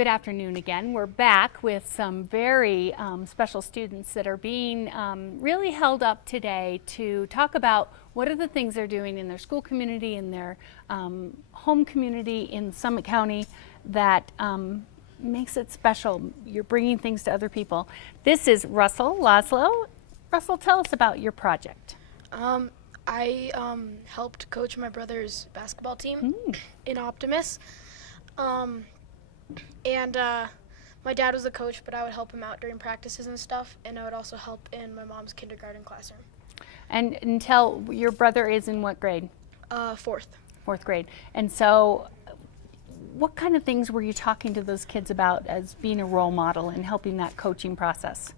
Good afternoon again. We're back with some very special students that are being really held up today to talk about what are the things they're doing in their school community, in their home community in Summit County that makes it special. You're bringing things to other people. This is Russell Laszlo. Russell, tell us about your project. I helped coach my brother's basketball team in Optimists. And my dad was the coach, but I would help him out during practices and stuff, and I would also help in my mom's kindergarten classroom. And tell, your brother is in what grade? Fourth. Fourth grade. And so what kind of things were you talking to those kids about as being a role model and helping that coaching process?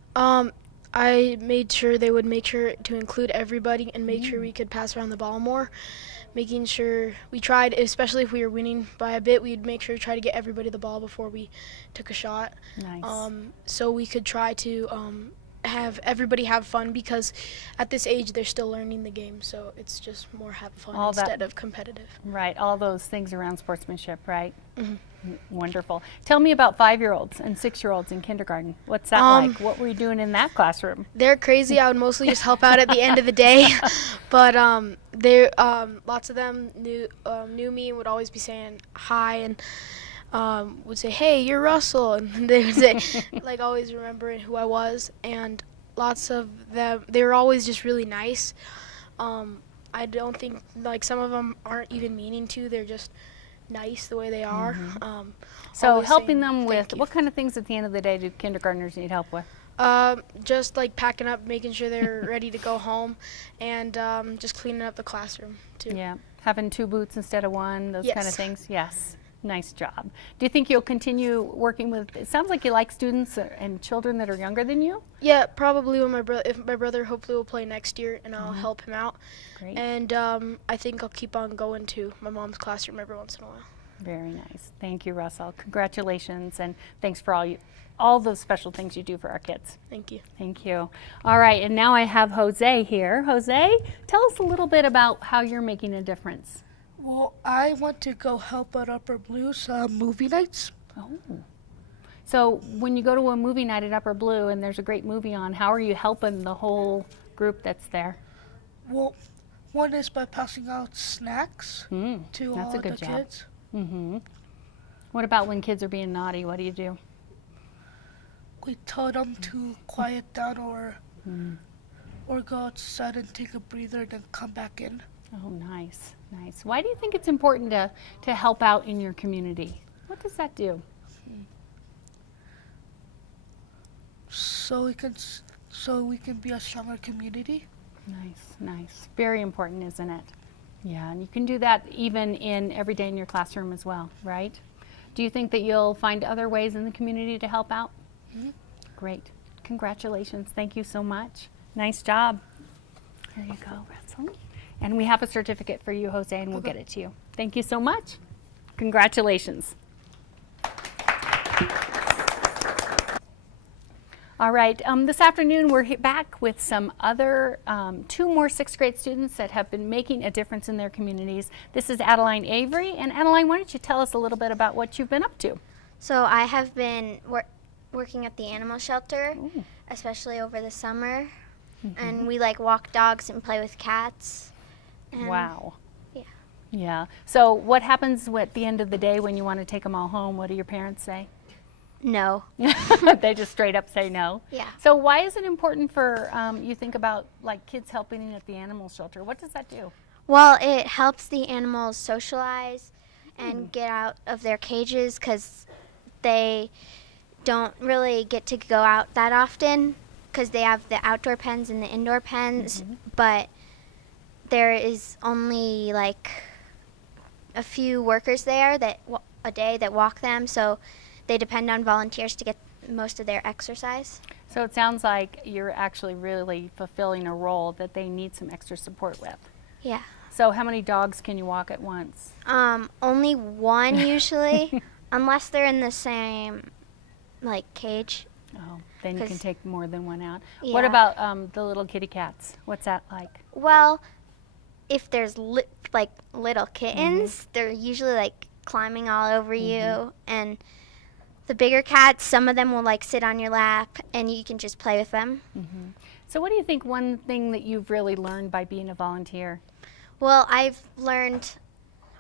I made sure they would make sure to include everybody and make sure we could pass around the ball more. Making sure we tried, especially if we were winning by a bit, we'd make sure to try to get everybody the ball before we took a shot. Nice. So we could try to have everybody have fun, because at this age they're still learning the game, so it's just more have fun instead of competitive. Right, all those things around sportsmanship, right? Mm-hmm. Wonderful. Tell me about 5-year-olds and 6-year-olds in kindergarten. What's that like? What were you doing in that classroom? They're crazy. I would mostly just help out at the end of the day, but lots of them knew me and would always be saying hi and would say, "Hey, you're Russell," and they would say, like, always remembering who I was. And lots of them, they were always just really nice. I don't think, like, some of them aren't even meaning to. They're just nice the way they are. So helping them with, what kind of things at the end of the day do kindergartners need help with? Just like packing up, making sure they're ready to go home, and just cleaning up the classroom too. Yeah, having 2 boots instead of 1, those Yes. kind of things. Yes, nice job. Do you think you'll continue working with, it sounds like you like students and children that are younger than you? Yeah, probably when if my brother hopefully will play next year, and I'll help him out. Great. And I think I'll keep on going to my mom's classroom every once in a while. Very nice. Thank you, Russell. Congratulations, and thanks for all those special things you do for our kids. Thank you. Thank you. All right, and now I have Jose here. Jose, tell us a little bit about how you're making a difference. Well, I want to go help at Upper Blue's movie nights. Oh. So when you go to a movie night at Upper Blue and there's a great movie on, how are you helping the whole group that's there? Well, one is by passing out snacks to That's all a good the job. kids. Mm-hmm. What about when kids are being naughty? What do you do? We tell them to quiet down or go outside and take a breather, then come back in. Oh, nice, nice. Why do you think it's important to help out in your community? What does that do? So we can be a stronger community. Nice, nice. Very important, isn't it? Yeah, and you can do that even every day in your classroom as well, right? Do you think that you'll find other ways in the community to help out? Great. Congratulations. Thank you so much. Nice job. Here you go, Russell. And we have a certificate for you, Jose, and we'll get it to you. Thank you so much. Congratulations. All right, this afternoon we're back with some other 2 more 6th grade students that have been making a difference in their communities. This is Adeline Avery, and Adeline, why don't you tell us a little bit about what you've been up to? So I have been working at the animal shelter, especially over the summer, and we walk dogs and play with cats. And Wow. Yeah. Yeah. So what happens at the end of the day when you want to take them all home? What do your parents say? No. They just straight up say no? Yeah. So why is it important for you think about kids helping at the animal shelter? What does that do? Well, it helps the animals socialize and get out of their cages, because they don't really get to go out that often, because they have the outdoor pens and the indoor pens, but there is only a few workers there a day that walk them, so they depend on volunteers to get most of their exercise. So it sounds like you're actually really fulfilling a role that they need some extra support with. Yeah. So how many dogs can you walk at once? Only one usually, unless they're in the same cage. Oh, then you can 'Cause- take more than one out. What Yeah. about the little kitty cats? What's that like? Well, if there's little kittens, they're usually climbing all over you, and the bigger cats, some of them will like sit on your lap and you can just play with them. So what do you think one thing that you've really learned by being a volunteer? Well, I've learned,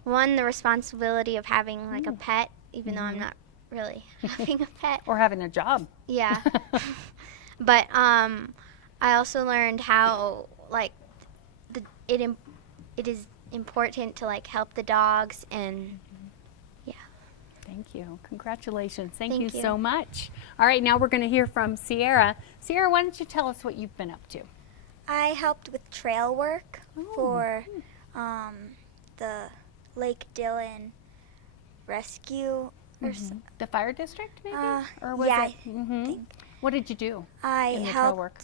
one, the responsibility of having like a pet, even though I'm not really having a pet. Or having a job? Yeah. But I also learned how like it is important to like help the dogs, and Thank you. Congratulations. Thank Thank you you. so much. All right, now we're going to hear from Sierra. Sierra, why don't you tell us what you've been up to? I helped with trail work for the Lake Dillon rescue. Or The fire district, maybe? Or was yeah, it? I think. What did you do I in the trail helped work?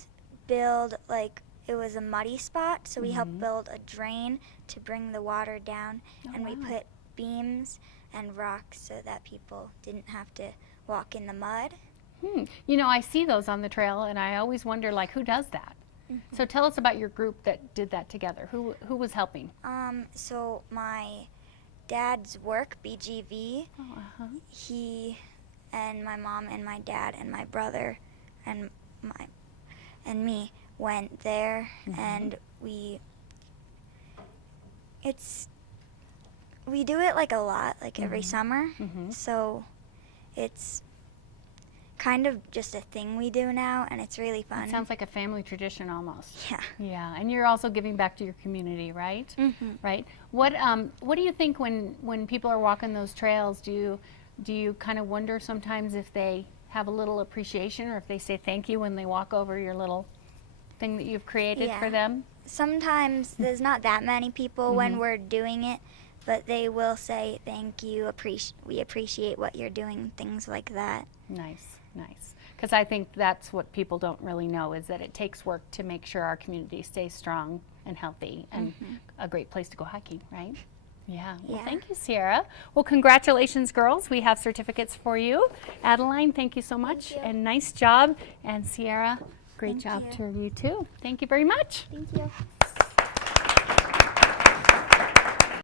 build, like, it was a muddy spot, so we helped build a drain to bring the water down, and we put beams and rocks so that people didn't have to walk in the mud. You know, I see those on the trail, and I always wonder, like, who does that? So tell us about your group that did that together. Who was helping? So my dad's work, BGV, he and my mom and my dad and my brother and me went there, and we do it like a lot, like every summer. So it's kind of just a thing we do now, and it's really fun. It sounds like a family tradition almost. Yeah. Yeah, and you're also giving back to your community, right? Right. What do you think when people are walking those trails? Do you kind of wonder sometimes if they have a little appreciation, or if they say thank you when they walk over your little thing that you've created for Yeah. them? Sometimes there's not that many people when we're doing it, but they will say thank you, we appreciate what you're doing, things like that. Nice, nice. Because I think that's what people don't really know, is that it takes work to make sure our community stays strong and healthy and a great place to go hiking, right? Yeah. Well, Yeah. thank you, Sierra. Well, congratulations, girls. We have certificates for you. Adeline, thank you so much. you. And nice job. And Sierra, great job to you too. Thank you very much. Thank you.